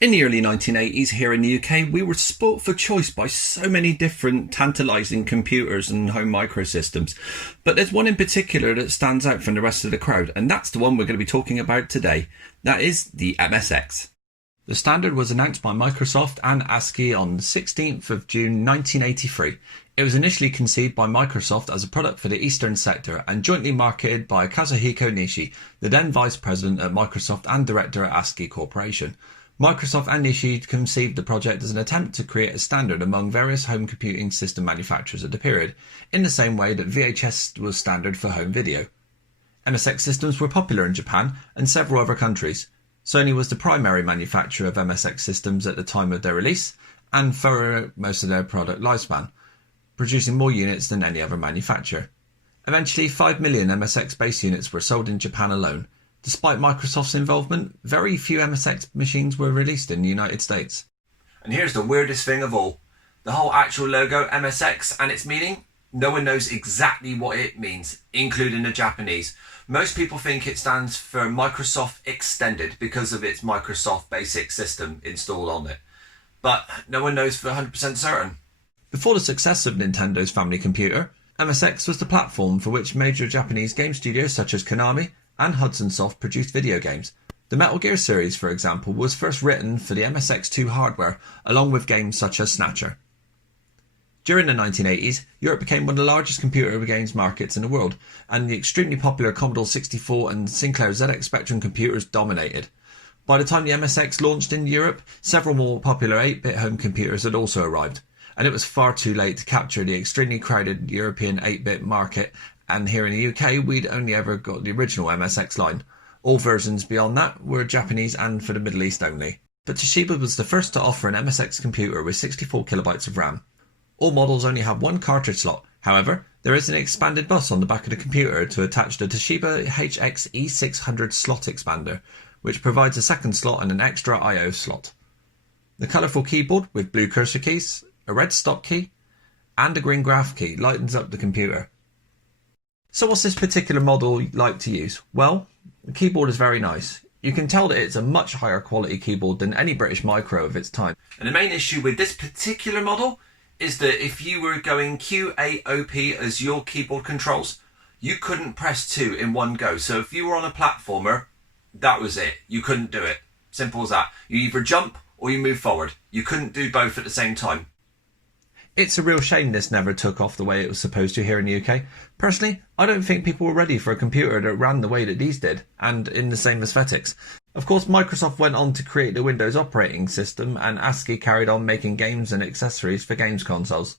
In the early 1980s here in the UK, we were spoilt for choice by so many different tantalising computers and home microsystems. But there's one in particular that stands out from the rest of the crowd, and that's the one we're going to be talking about today. That is the MSX. The standard was announced by Microsoft and ASCII on the 16th of June 1983. It was initially conceived by Microsoft as a product for the Eastern sector and jointly marketed by Kazuhiko Nishi, the then Vice President at Microsoft and Director at ASCII Corporation. Microsoft and Nishi conceived the project as an attempt to create a standard among various home computing system manufacturers at the period, in the same way that VHS was standard for home video. MSX systems were popular in Japan and several other countries. Sony was the primary manufacturer of MSX systems at the time of their release and for most of their product lifespan, producing more units than any other manufacturer. Eventually, 5 million MSX base units were sold in Japan alone. Despite Microsoft's involvement, very few MSX machines were released in the United States. And here's the weirdest thing of all. The whole actual logo MSX and its meaning, no one knows exactly what it means, including the Japanese. Most people think it stands for Microsoft Extended because of its Microsoft Basic system installed on it. But no one knows for 100% certain. Before the success of Nintendo's family computer, MSX was the platform for which major Japanese game studios such as Konami and Hudson Soft produced video games. The Metal Gear series, for example, was first written for the MSX2 hardware, along with games such as Snatcher. During the 1980s, Europe became one of the largest computer games markets in the world, and the extremely popular Commodore 64 and Sinclair ZX Spectrum computers dominated. By the time the MSX launched in Europe, several more popular 8-bit home computers had also arrived, and it was far too late to capture the extremely crowded European 8-bit market, and here in the UK we'd only ever got the original MSX line. All versions beyond that were Japanese and for the Middle East only. But Toshiba was the first to offer an MSX computer with 64 kilobytes of RAM. All models only have one cartridge slot. However, there is an expanded bus on the back of the computer to attach the Toshiba HX-10 slot expander, which provides a second slot and an extra I/O slot. The colourful keyboard with blue cursor keys, a red stop key, and a green graph key lightens up the computer. So what's this particular model like to use? Well, the keyboard is very nice. You can tell that it's a much higher quality keyboard than any British Micro of its time. And the main issue with this particular model is that if you were going QAOP as your keyboard controls, you couldn't press 2 in one go. So if you were on a platformer, that was it. You couldn't do it. Simple as that. You either jump or you move forward. You couldn't do both at the same time. It's a real shame this never took off the way it was supposed to here in the UK. Personally, I don't think people were ready for a computer that ran the way that these did, and in the same aesthetics. Of course, Microsoft went on to create the Windows operating system, and ASCII carried on making games and accessories for games consoles.